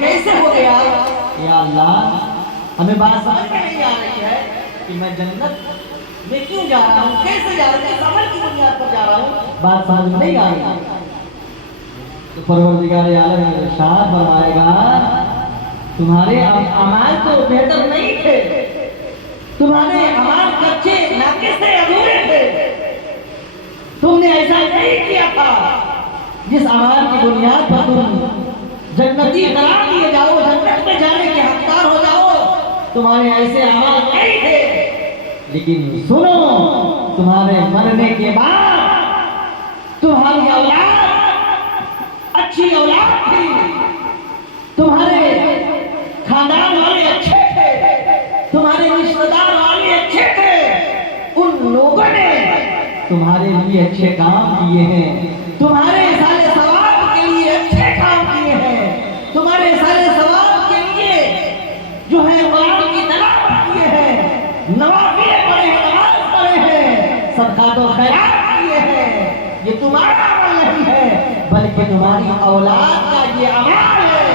کیسے ہو گیا؟ یا اللہ ہمیں بات سمجھ میں نہیں آ رہی ہے کہ میں جنت میں کیوں جا رہا ہوں، کیسے جا رہا ہوں، کس عمل کی بنیاد پر جا رہا ہوں، بات سمجھ میں نہیں آ رہی۔ تو پروردگار عالم نے ارشاد فرمائے گا تمہارے اعمال تو بہتر نہیں تھے، تمہارے اعمال کچے ناقص تھے، ادھورے تھے، تم نے ایسا نہیں کیا تھا جس اعمال کی بنیاد پر تم جنتی قرار دیے جاؤ، جنت میں جانے کے حقدار ہو جاؤ، تمہارے ایسے اعمال نہیں تھے۔ لیکن سنو، تمہارے مرنے کے بعد تمہاری اولاد اچھی اولاد تھی، تمہارے خاندان والے اچھے تھے، تمہارے رشتہ دار والے اچھے تھے، ان لوگوں نے تمہارے لیے اچھے کام کیے ہیں، تمہارے سارے ثواب کے لیے اچھے کام کیے ہیں، تمہارے سارے ثواب کے لیے جو ہے قرآن کی تلاوت کیے ہیں، نوافل پڑھے ہیں، نماز پڑھے ہیں، صدقات و خیرات کیے ہیں۔ یہ تمہارا عمل نہیں ہے بلکہ تمہاری اولاد کا یہ عمل ہے۔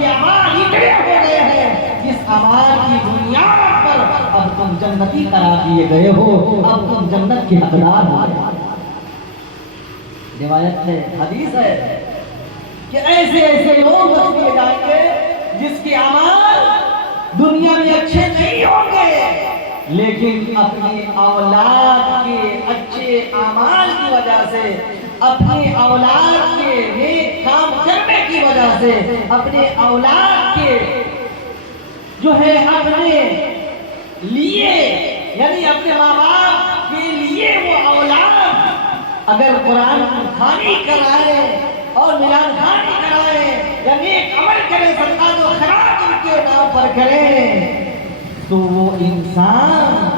یہ عمل اتنے ہو گئے ہیں جس عمل کی بنیاد پر اب تم جنتی قرار دیے گئے ہو، اب تم جنت کے حقدار ہو گئے۔ روایت ہے، حدیث ہے کہ ایسے ایسے لوگ بچ دیے جائیں گے جس کے اعمال دنیا میں اچھے نہیں ہوں گے، لیکن اپنی اولاد کے اچھے اعمال کی وجہ سے، اپنی اولاد کے نیک کام کرنے کی وجہ سے، اپنے اولاد کے جو ہے اپنے لیے یعنی اپنے ماں باپ کے لیے وہ اولاد اگر قرآن خوانی کرائے اور میلاد خوانی کرائے یا نیک عمل کرے، صدقات و خیرات ان کے نام پر کرے، تو وہ انسان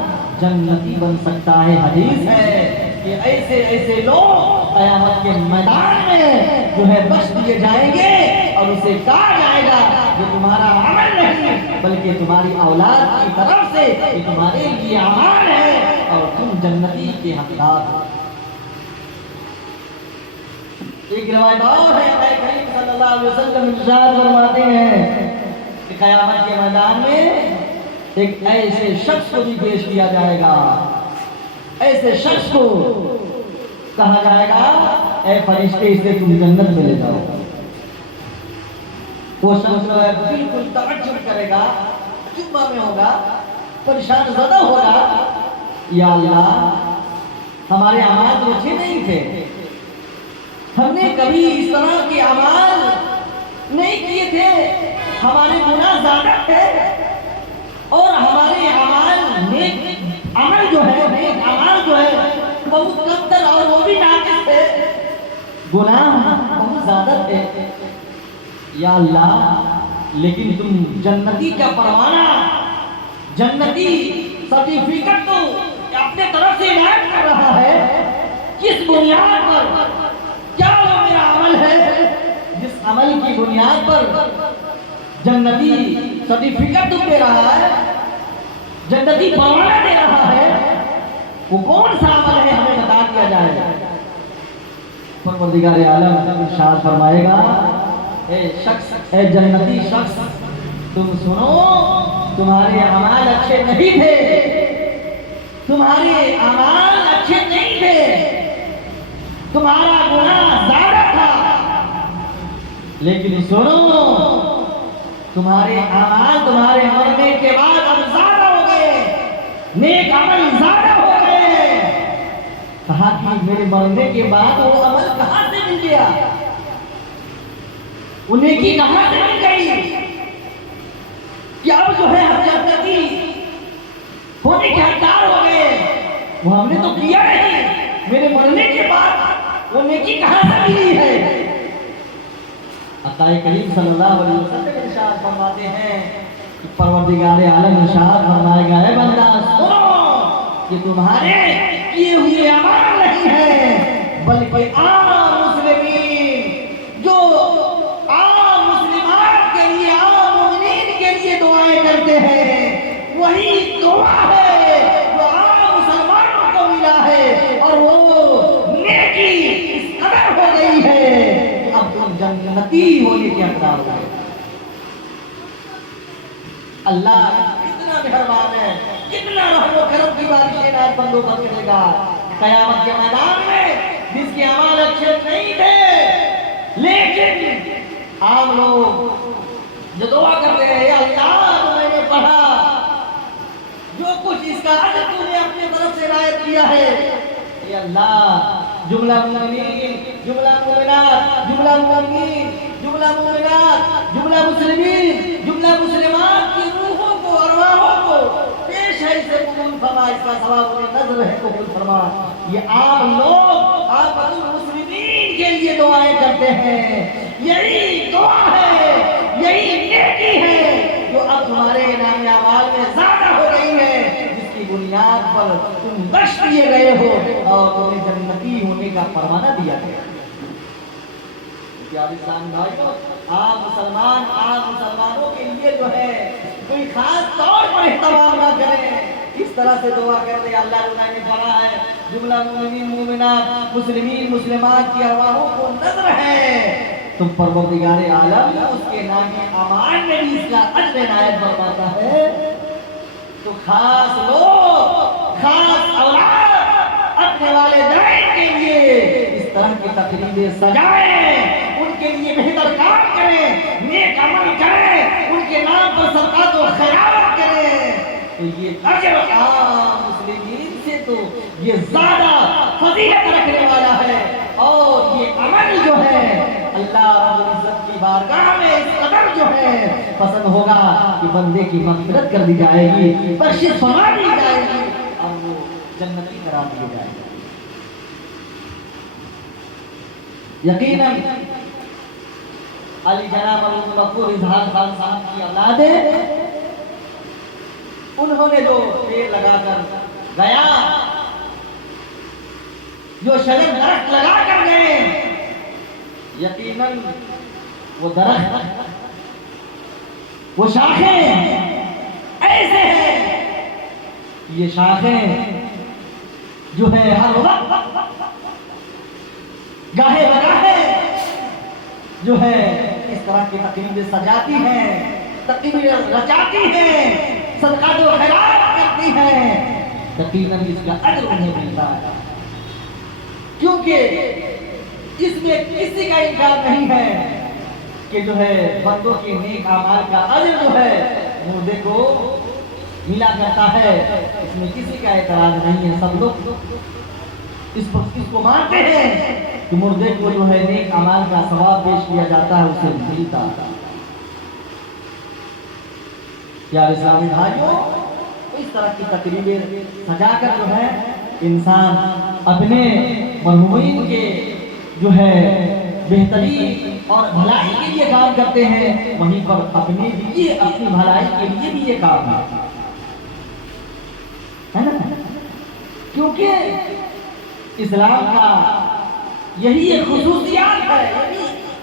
جنتی بن سکتا ہے۔ حدیث ہے کہ ایسے ایسے لوگ قیامت کے میدان میں جو ہے بخش دیے جائیں گے اور اسے کہا جائے گا یہ تمہارا عمل نہیں بلکہ تمہاری اولاد کی طرف سے یہ تمہارے لیے عمل ہے اور تم جنتی کے حقدار ہو۔ ایک روایت اور ہے، نبی کریم صلی اللہ علیہ وسلم ارشاد فرماتے ہیں کہ قیامت کے میدان میں ایک ایسے شخص کو بھی پیش کیا جائے گا، ایسے شخص کو کہا جائے گا اے فرشتے اسے تم جنت میں لے جاؤ۔ وہ شخص بالکل تعجب کرے گا، عجوبہ میں ہوگا، پریشان زدہ ہوگا، یا اللہ ہمارے اعمال تو اچھے نہیں تھے، ہم نے کبھی اس طرح کے اعمال نہیں کیے تھے، ہمارے گناہ زیادہ تھے اور ہمارے اعمال نیک عمل جو ہے نیک اعمال جو ہے بہت کم تر اور وہ بھی ناقص تھے، گناہ بہت زیادہ تھے۔ یا اللہ لیکن تم جنتی کا پروانہ، جنتی سرٹیفکیٹ تو اپنے طرف سے عنایت کر رہا ہے، کس بنیاد پر؟ کیا وہ میرا عمل ہے جس عمل کی بنیاد پر جنتی سرٹیفکیٹ تم دے رہا ہے، جنتی پروانہ دے رہا ہے؟ وہ کون سا عمل ہے ہمیں بتا دیا جائے۔ پروردگار عالم ارشاد فرمائے گا اے شخص، اے جنتی شخص تم سنو، تمہارے اعمال اچھے نہیں تھے، تمہارے اعمال اچھے نہیں تھے، تمہارا گناہ زیادہ تھا، لیکن سنو تمہارے اعمال تمہارے مرنے کے بعد اب زیادہ ہو گئے، نیک عمل زیادہ ہو گئے۔ کہا کہ میرے مرنے کے بعد وہ عمل کہاں سے مل گیا، وہ نیکی کہاں سے مل گئی کہ اب جو ہے ہم جنتی ہونے کے حقدار ہو گئے؟ وہ ہم نے تو کیا نہیں، میرے مرنے کے بعد وہ نیکی کہاں سے ملی ہے؟ عطا کریم صلی اللہ علیہ وسلم ارشاد فرماتے ہیں کہ پروردگار عالم ارشاد فرمائے گا اے بندہ سنو، یہ تمہارے کیے ہوئے اعمال نہیں ہے بلکہ عام مسلمین جو عام مسلمات کے لیے، عام مومنین کے لیے دعائیں کرتے ہیں، وہی دعا ہے جو عام مسلمانوں کو ملا ہے اور وہ نیکی اس قدر ہو گئی ہے اب تم جنتی ہونے کے حقدار ہو گئے۔ اللہ کتنا مہربان ہے، کتنا رحم و کرم کی بارش عنایت بندوں پر کرے گا۔ قیامت کے میدان میں جس کے اعمال اچھے نہیں تھے، لیکن عام لوگ جو دعا کرتے ہیں، یا اللہ تو میں نے پڑھا، جو کچھ اس کا اجر تو نے اپنے طرف سے عنایت کیا ہے، اے اللہ جملہ مومنین، جملہ مومنات، جملہ مومنین، جملہ مومنات، جملہ مسلمین، جملہ مسلمات کی روحوں کو، ارواحوں کو پیش ہے اسے قبول فرما، اس کا ثواب انہیں نظر ہے قبول فرما۔ یہ عام لوگ آفت المسلمین کے لیے دعائیں کرتے ہیں، یہی دعا ہے، یہی نیکی ہے جو اب تمہارے انعام اعمال میں زیادہ ہو گئی ہے، جس کی بنیاد پر تم بخش دیے گئے ہو اور تمہیں جنتی ہونے کا پروانہ دیا گیا۔ پیارے اسلام بھائیوں، عام مسلمانوں کے لیے جو ہے کوئی خاص طور پر اہتمام نہ کریں، اس طرح سے دعا کرتے اللہ تعالیٰ نے پڑھا ہے جملہ مومنین مومنات مسلمین مسلمات کی ارواحوں کو نظر ہے، تم پروردگار عالم اس کے نام امان میں بھی اس کا اجر عنایت فرماتا ہے۔ تو خاص لوگ، خاص اولاد اپنے والدین کے لیے اس طرح کی تقریبیں سجائیں، ان کے لیے بہتر کام کریں، نیک عمل کریں، ان کے نام پر صدقات و خیرات کریں، تو یہ اجر عام مسلمین سے تو یہ زیادہ فضیلت رکھنے والا ہے، اور یہ عمل جو ہے اللہ رب العزت کی بارگاہ میں اس قدر جو ہے پسند ہوگا کہ بندے کی مغفرت کر دی جائے گی، بخشش فرما دی جائے گی، اور وہ جنتی قرار دیے جائے گا۔ یقیناً علی جناب المظفر اظہار خان صاحب کی اولاد ہے، انہوں نے جو پیڑ لگا کر گیا، جو شجر درخت لگا کر گئے، یقیناً وہ درخت، وہ شاخیں ایسے ہیں، یہ شاخیں جو ہے ہر وقت گاہے بگاہے جو ہے اس طرح کی تقریبیں سجاتی ہیں، تقریبیں رچاتی ہیں، صدقات و خیرات کرتی ہیں، یقیناً اس کا اجر انہیں ملتا ہے، کیونکہ اس میں کسی کا انکار نہیں ہے کہ جو ہے بندوں کے نیک اعمال کا اجر جو ہے مردے کو ملا کرتا ہے، اس میں کسی کا اعتراض نہیں ہے، سب لوگ اس کو مانتے ہیں کہ مردے کو جو ہے نیک اعمال کا ثواب پیش کیا جاتا ہے، اسے ملتا ہے۔ پیارے اسلامی بھائیوں، اس طرح کی تقریبیں سجا کر جو ہے انسان اپنے مرحومین کے جو ہے بہتری اور بھلائی کے لیے کام کرتے ہیں، وہیں پر اپنے لیے اپنی بھلائی کے لیے بھی یہ کام ہے نا، کیونکہ اسلام کا یہی ایک خصوصیات ہے،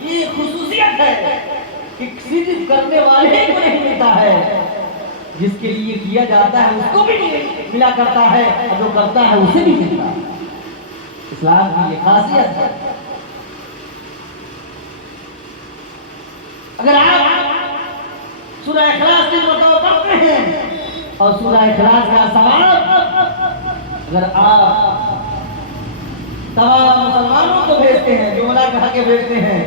یہ خصوصیت ہے کہ صرف کرنے والے کو نہیں ملتا ہے، جس کے لیے کیا جاتا ہے اس کو بھی ملا کرتا ہے، اور جو کرتا ہے اسے بھی ملتا ہے۔ اسلام کی یہ خاصیت ہے۔ اگر آپ سورہ اخلاص کی مرتبہ پڑھتے ہیں اور سورہ اخلاص کا ثواب اگر آپ تمام مسلمانوں کو بھیجتے ہیں، جو ملا کہا کے بھیجتے ہیں،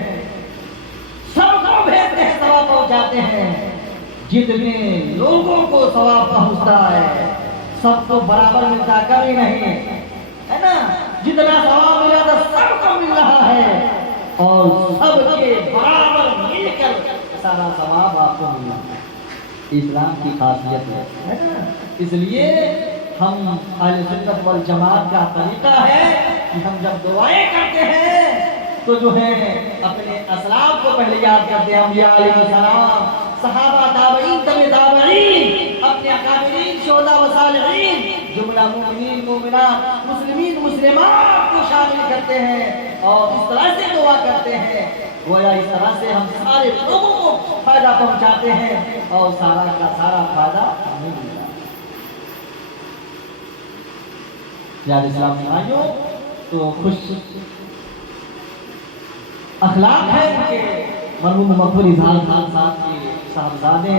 سب کو بھیجتے ہیں، ثواب پہنچاتے ہیں، جتنے لوگوں کو ثواب پہنچتا ہے سب کو برابر ملتا، کمی نہیں ہے نا، جتنا ثواب ملا تھا سب کو مل رہا ہے، اور سب کے برابر مل کر سارا ثواب آپ کو مل رہا ہے۔ اسلام کی خاصیت ہے نا، اس لیے ہم اہل سنت والجماعت کا طریقہ ہے کہ ہم جب دعائیں کرتے ہیں تو جو ہے اپنے اسلاف کو پہلے یاد کرتے ہیں، انبیاء علیہ السلام، صحابہ، تابعین، تبع تابعین، اپنے اکابرین، شہداء و صالحین، جملہ مومنین مومنات مسلمین مسلمات کو شامل کرتے ہیں، اور اس طرح سے دعا کرتے ہیں گویا اس طرح سے ہم سارے لوگوں کو فائدہ پہنچاتے ہیں، اور سارا کا سارا فائدہ ہمیں ملتا ہے۔ یاد اسلام بھائیوں، تو خوش اخلاق ہے کہ مرحوم مغفور اظہار خان صاحب کے صاحبزادے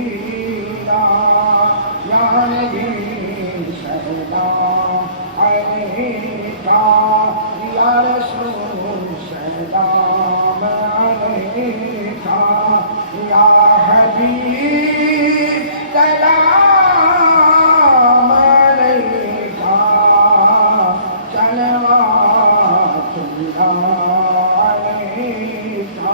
مدینہ یا نبی سلام علیکہ یا رسول سلام علیکہ یا حبیب سلام علیکہ صلوات اللہ علیکہ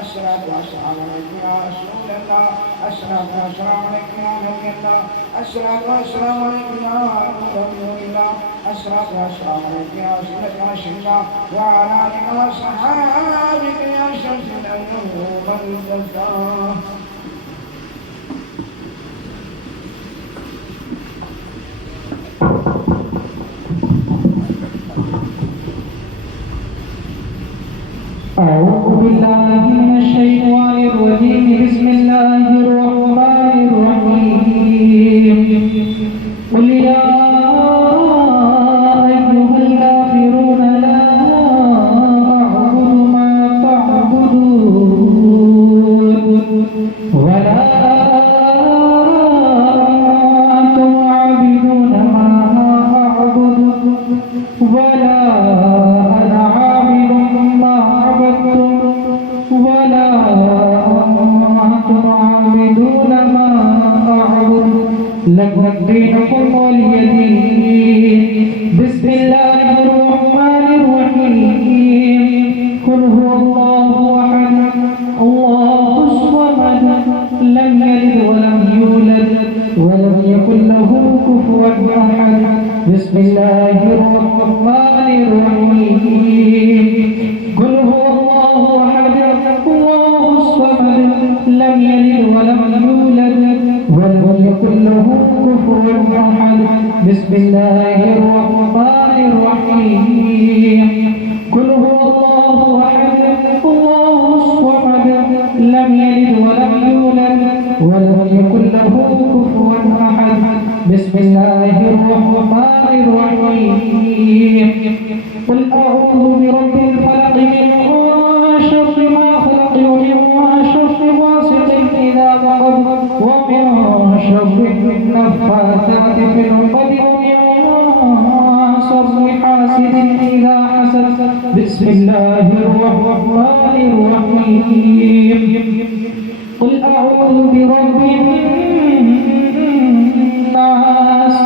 اشرف اشرف یا رسول اللہ اشرف اشرف یا نبی اللہ اشرف اشرف یا نبی اللہ اشرف اشرف یا سید اللہ وعلى آلك وصحابك يا شمس الأنوار والجزاء أعوذ بالله من الشيطان الرجيم بسم الله الرحمن الرحيم قل يا أيها الكافرون لا أعبد ما تعبدون ولا أنتم عابدون ما أعبد ولا أنا عابد ما عبدتم ولا أنتم عابدون ما أعبد لكم دينكم ولي دين بسم الله الرحمن الرحيم قل هو الله أحد الله الصمد لم يلد ولم يولد ولم يكن له كفوا أحد بسم الله الرحمن الرحيم قل هو الله أحد الله الصمد لم يلد ولم يولد ولم يكن له كفوا أحد بسم الله الرحمن الرحيم قل هو الله أحد الله الصمد لم يلد ولم يولد ولم يكن له كفوا أحد بسم الله الرحمن الرحيم قل أعوذ برب الفلق من شر ما خلق ومن شر غاسق إذا وقب ومن شر النفاثات في العقد ومن شر حاسد إذا حسد بسم الله الرحمن الرحيم قل أعوذ برب الناس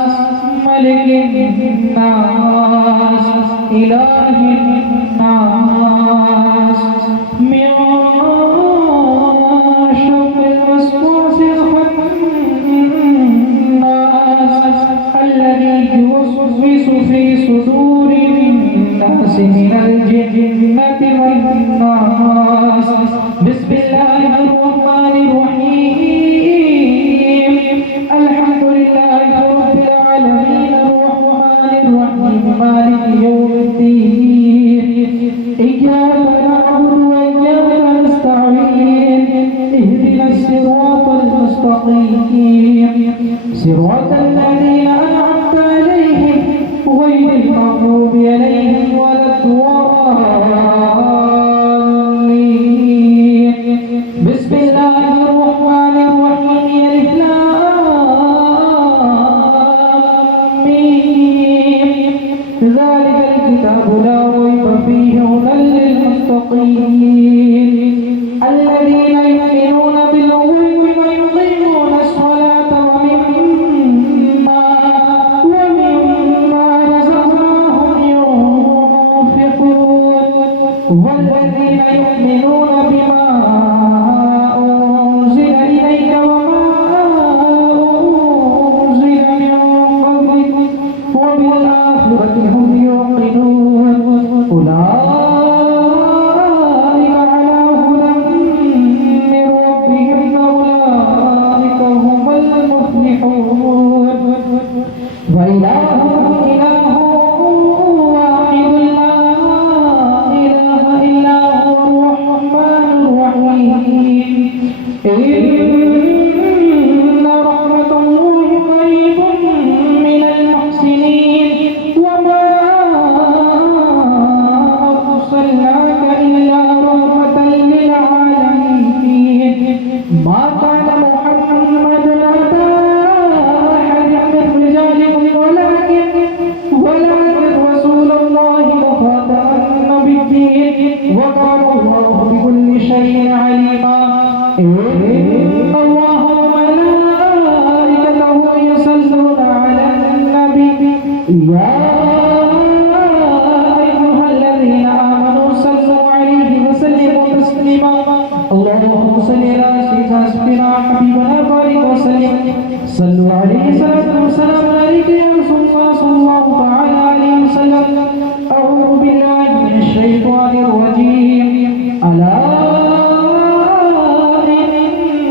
ملك الناس إله الناس من شر الوسواس الخناس الذي يوسوس في صدور الناس من الجنة والناس بسم الله الرحمن الرحيم الحمد لله رب العالمين الرحمن الرحيم مالك يوم الدين إياك نعبد وإياك نستعين اهدنا الصراط المستقيم صراط الذين أنعمت عليهم غير المغضوب عليهم ولا الضالين بسم الله الرحمن الرحيم ألف لام ميم ذلك الكتاب لا ريب فيه هدى للمتقين الذين يؤمنون بالغيب ويقيمون الصلاة ومما رزقناهم ينفقون والذين يؤمنون بما أنزل إليك وما أنزل من قبلك وبالآخرة هم يوقنون أولئك على هدى من ربهم أولئك هم المفلحون وإلهكم إله واحد لا إله إلا هو الرحمن الرحيم إن رحمة الله قريب من المحسنين وما أرسلناك إلا رحمة للعالمين ما كان محمد وسلم صلوا عليه صلاة وسلام عليك يا رسول الله صلى الله تعالى عليه وسلم أعوذ بالله من الشيطان الرجيم ألا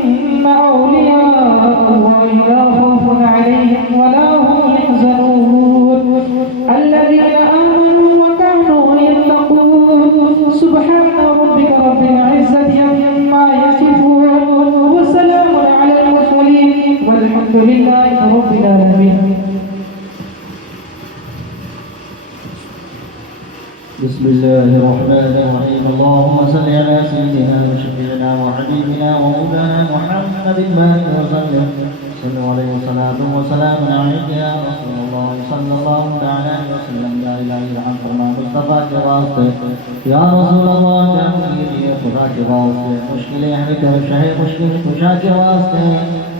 إن أولياء الله لا خوف عليهم ولا هم يحزنون الذين آمنوا وكانوا يتقون سبحان ربك رب العزة عما يصفون وسلام على المرسلين والحمد لله رب العالمين. بسم الله الرحمن الرحيم. اللهم صل على سيدنا وشفيعنا وحبيبنا ومولانا محمد المهدي وسلم. صلوا عليه وسلام وسلام عليك يا رسول الله صلى الله تعالى عليه وسلم. يا الہی رحم فرما مصطفیٰ کے واسطے، یا رسول اللہ کے امیر خدا کے واسطے، مشکلیں ہمیں کر شہ مشکل کشا کے واسطے،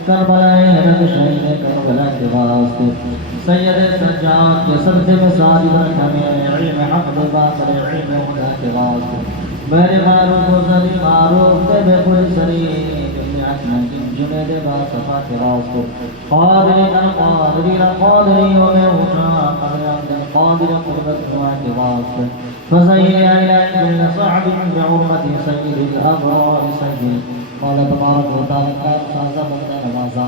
کربلا حضرت شہید کربلا کے واسطے، سید سجاد کے صدقے میں ساری برکت میں علم حق باطل علم خدا کے واسطے، میرے معروف و صلی معروف بے کوئی سری جنید با صفا کے واسطے، قادری القادری القادری و میں اٹھا قادر قدرت دعا کے واسطے، فزین علی کل صعب بعرمت سید الابرار سید قال تبارک و تعالی کا سازہ بندہ نوازا.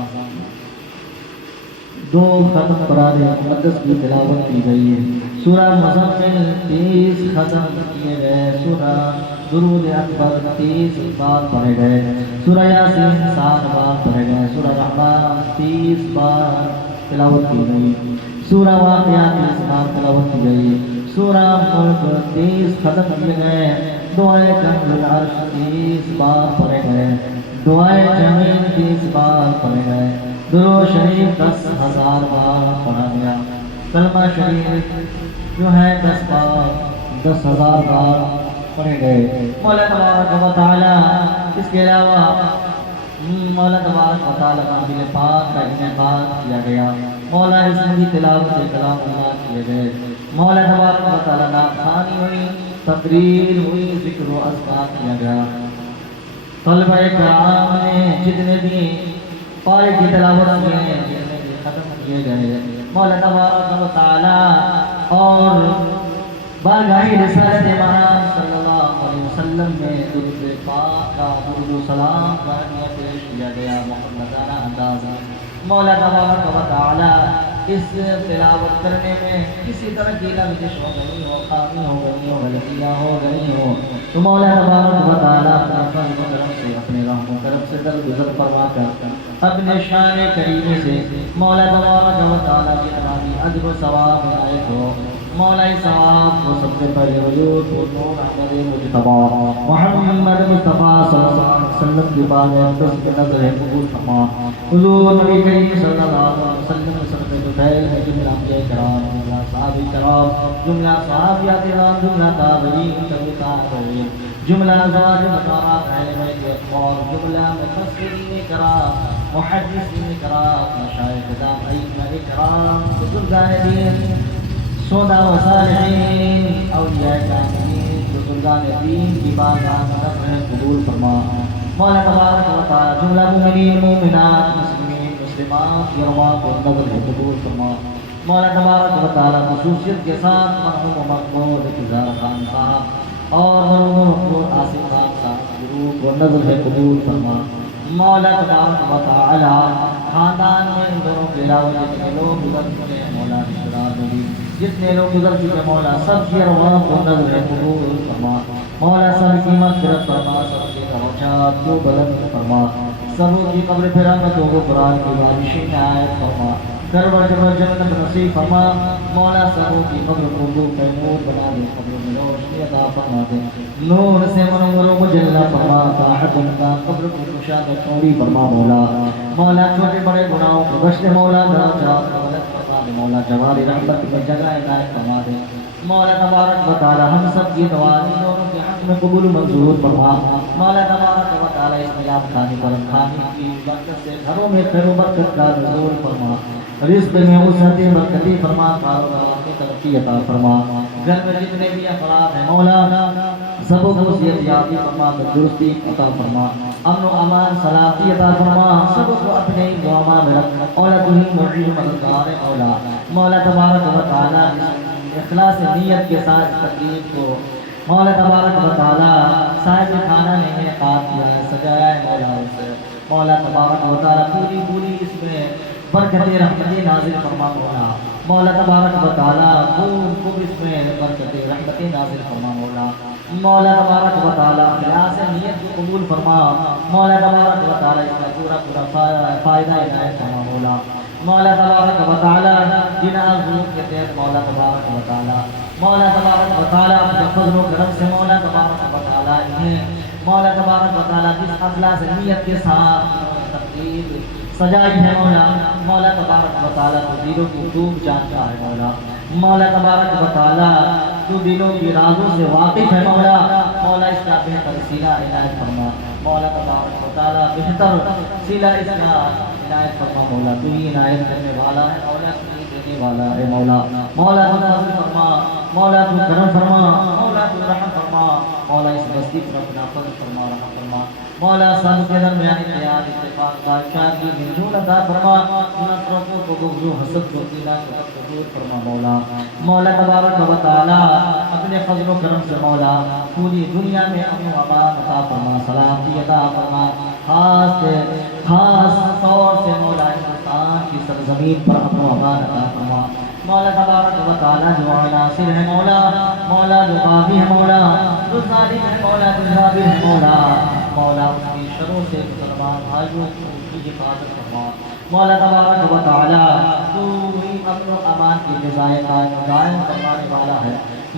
دو ختم قرآن مقدس کی تلاوت کی گئی ہے. سورہ مزمل 30 ختم کیے گئے، سورہ درود اکبر 30 بار پڑھے گئے، سورہ یاسین 7 بار پڑھے گئے، سورہ رحمان 30 بار تلاوت کی گئی، سورہ واقعہ 30 بار تلاوت کی گئی، سورہ ملک 30 ختم کیے گئے، دعائے کنز العرش 30 بار پڑھے گئے، دعائے جمیل 30 بار پڑھے گئے، درود شریف 10,000 بار پڑھا گیا، کلمہ شریف جو ہے 10 بار 10,000 بار پڑھے گئے. مولا تبارک و تعالی اس کے علاوہ مولا تبارک و تعالی قابل پاک کا انعقاد کیا گیا، مولا اس میں بھی تلاوت کلام اللہ کیے گئے، مولا تبارک و تعالی نعت خوانی ہوئی، تقریر ہوئی، ذکر و اذکار کیا گیا. طلبہ کرام نے جتنے بھی پارے کی تلاوت کیے ہیں جتنے بھی ختم کیے گئے، مولا تبارک و تعالی اور بارگاہ رسالت امام صلی اللہ علیہ وسلم میں درود پاک کا درود و سلام کا پیش کیا گیا محمدانہ انداز میں. مولا تبارک و تعالی اس تلاوت کرنے میں کسی طرح کی لغزش ہو گئی ہو، خامی ہو گئی ہو، غلطیاں ہو گئی ہو تو مولا تبارک و تعالی اپنے فضل و کرم سے، اپنے رحم و کرم سے درگزر فرما کر اپنے شان کریمی سے مولا تبارک و تعالی کی تمامی اجر و ثواب عنایت ہو. مولا ثواب کو سب سے پہلے وجود نور احمد مجتبی محمد مصطفیٰ صلی اللہ علیہ وسلم کی بارگاہ اقدس کی نظر قبول فرما. حضور نبی کریم صلی اللہ علیہ وسلم صدقہ طفیل میں جملہ انبیاء کرام، جملہ صحابہ کرام، جملہ صحابیات کرام، جملہ تابعین، تابعین، جملہ ازواج مطہرات اہل بیت اطہار، جملہ مفسرین کرام، محدثین کرام، مشائخ کرام، ائمہ کرام، بزرگان دین، سودا و صالحین، اولیاء کاملین، بزرگان دین کی بارگاہ میں نظر قبول فرما. مولا تبارک و تعالی جملہ مومنین مومنات مسلمین مسلمات کی ارواح کو نظر قبول فرما. مولا تبارک و تعالی خصوصیت کے ساتھ مرحوم و مقبول اقتدار خان صاحب اور مرحوم و مقبول آصف خان صاحب گروہ کو نظر قبول فرما. مولا تبارک و تعالی خاندان میں ان دونوں کے علاوہ جتنے لوگ گزر چکے ہیں مولا اشتراک بھی جتنے لوگ گزر چکے مولا سب کی ارواح کو نظر قبول فرما. مولا سب کی مغفرت فرما، سب کے درجات کو بلند فرما، سب کی قبر پہ رحمت و غفران کی بارشیں عنایت فرما، کربر جبر جنت نصیب فرما. مولا سب کی قبر کو نور بنا دے، قبر میں روشنی عطا فرما دے، نور سے منور و مجلہ فرما، طاعت ان کا قبر کو کشادہ چوڑی فرما. مولا چھوٹے بڑے گناہوں کو بخش دے، مولا درجات کو بلند فرما دے، مولا جواری رحمت میں جگہ عنایت فرما دے. مولا تبارک و تعالی ہم سب کی دعا دونوں کے حق میں قبول منظور فرما. مولا تبارک و تعالی اس میلاد خانی پر خانی کی برکت سے گھروں میں خیر و برکت کا نزول فرما، رزق میں وسعت برکتی فرما، کاروبار کی ترقی عطا فرما. گھر میں جتنے بھی افراد ہیں مولا سب کو صحت یابی فرما، درستی عطا فرما. امن و امان سلامتی عطا فرما سب کو اپنے دعا میں رکھ مولا تو ہی معین مددگار مولا مولا تبارک و تعالی اخلاص نیت کے ساتھ تقریب کو مولا تبارک و تعالی صاحب خانہ نے انعقاد کیا ہے سجایا ہے مولا اسے مولا تبارک و تعالی پوری اس میں برکت رحمت نازل فرما مولا مولا تبارک و تعالی خوب اس میں برکت رحمت نازل فرما مولا مولا تبارک و تعالی اخلاص نیت کو قبول فرما مولا تبارک و تعالی اس کا پورا فائدہ عنایت فرما مولا مولا تبارک و تعالی جن آرزوؤں کے تحت مولا تبارک و تعالی مولا تبارک و تعالی اپنے فضل و کرم سے مولا تبارک و تعالی انہیں مولا تبارک و تعالی جس اخلاص نیت کے ساتھ تقدیر سجائی ہے مولا مولا تبارک و تعالی تو دلوں کی خوب جانتا ہے مولا مولا تبارک و تعالی تو دلوں کی رازوں سے واقف ہے مولا مولا اس کا بہتر سیلا عنایت فرما مولا تبارک و تعالی بہتر سیلا اس کا عنایت فرما مولا تو ہی عنایت کرنے والا ہے مولا تو ہی دینے والا ہے مولا مولا تو فضل فرما مولا تو کرم فرما مولا تو رحم فرما مولا اس بستی پر اپنا فضل فرما رحم فرما مولا سب کے درمیان اتحاد اتفاق بادشاہ کی ملجون عطا فرما نفرتوں کو بغض و حسد کو کینہ کو دور فرما مولا مولا تبارک و تعالی اپنے فضل و کرم سے مولا پوری دنیا میں امن و امان عطا فرما سلامتی عطا فرما خاص طور سے مولا ہندوستان کی سرزمین پر امن و امان عطا فرما مولا تبارک و تعالی جو ناصر ہے مولا مولا جو قاضی ہے مولا جو ظالم ہے مولا جو جابر ہے مولا مولا اس کی شروں سے مسلمان بھائیوں کی حفاظت فرما مولا تبارک و تعالی تو ہی امن و امان کی فضائیں قائم فرمانے والا ہے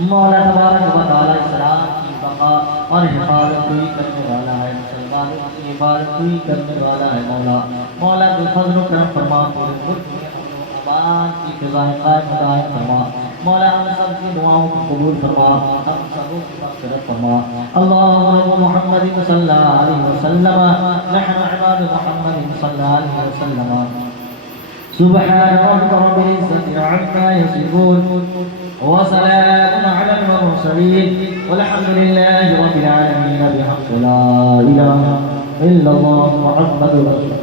مولا تبارک و تعالی اسلام کی بقا اور حفاظت تو ہی کرنے والا ہے مسلمانوں کی حفاظت تو ہی کرنے والا ہے مولا مولا تو فضل و کرم فرما پورے ملک میں امن و امان کی فضائیں قائم فرما مولا ہم سب کی دعاؤں کو قبول فرما ہم سب کی مغفرت فرما اللهم رب محمد صلی اللہ علیہ وسلم نحن عباد محمد صلی اللہ علیہ وسلم سبحان ربك رب العزة عما يصفون وسلام على المرسلين والحمد لله رب العالمين بحق لا إله إلا الله محمد رسول